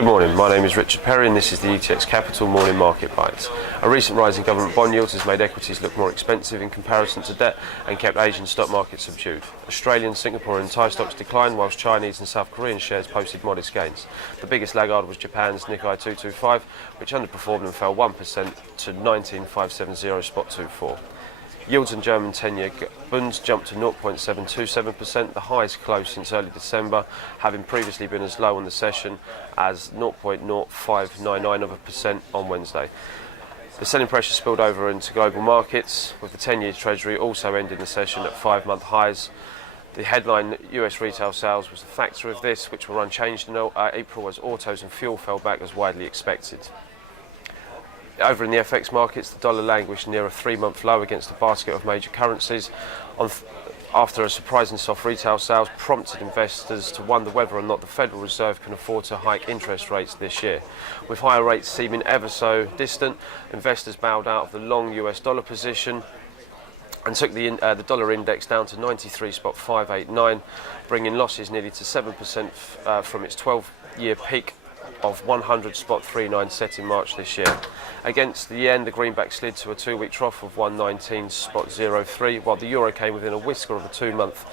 Good morning, my name is Richard Perry and this is the ETX Capital Morning Market Bites. A recent rise in government bond yields has made equities look more expensive in comparison to debt and kept Asian stock markets subdued. Australian, Singaporean and Thai stocks declined whilst Chinese and South Korean shares posted modest gains. The biggest laggard was Japan's Nikkei 225, which underperformed and fell 1% to 19,570 spot 24. Yields in German 10-year bonds jumped to 0.727%, the highest close since early December, having previously been as low on the session as 0.0599% on Wednesday. The selling pressure spilled over into global markets, with the 10-year Treasury also ending the session at 5-month highs. The headline US retail sales was a factor of this, which were unchanged in April as autos and fuel fell back as widely expected. Over in the FX markets, the dollar languished near a 3-month low against a basket of major currencies after a surprising soft retail sales prompted investors to wonder whether or not the Federal Reserve can afford to hike interest rates this year. With higher rates seeming ever so distant, investors bowed out of the long US dollar position and took the dollar index down to 93.589, bringing losses nearly to 7% from its 12-year peak of 100.39 set in March this year. Against the yen, the greenback slid to a 2-week trough of 119.03, while the euro came within a whisker of a 2-month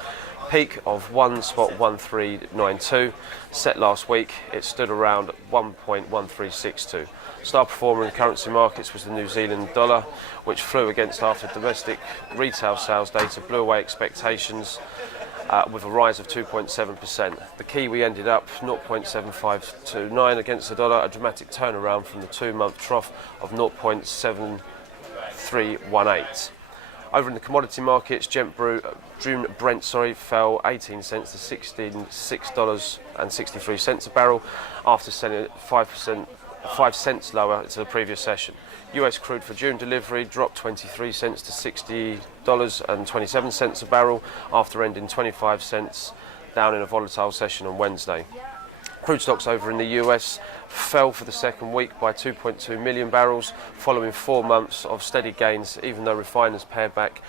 peak of 1.1392. Set last week, it stood around 1.1362. Star performer in currency markets was the New Zealand dollar, which flew against after domestic retail sales data blew away expectations with a rise of 2.7%. The Kiwi ended up 0.7529 against the dollar, a dramatic turnaround from the 2-month trough of 0.7318. Over in the commodity markets, June Brent fell 18 cents to $66.63 a barrel after selling 5 cents lower to the previous session. US crude for June delivery dropped 23 cents to $60.27 a barrel after ending 25 cents down in a volatile session on Wednesday. Crude stocks over in the US fell for the second week by 2.2 million barrels following 4 months of steady gains, even though refiners pared back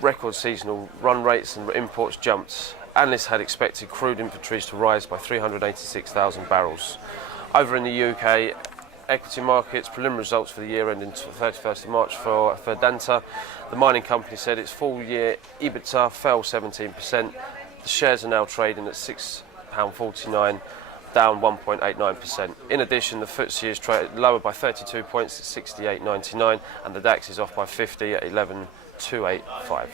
record seasonal run rates and imports jumped. Analysts had expected crude inventories to rise by 386,000 barrels. Over in the UK, equity markets, preliminary results for the year ending 31st of March for Vedanta. The mining company said its full-year EBITDA fell 17%. The shares are now trading at £6.49, down 1.89%. In addition, the FTSE is traded lower by 32 points at 68.99, and the DAX is off by 50 at 11.285.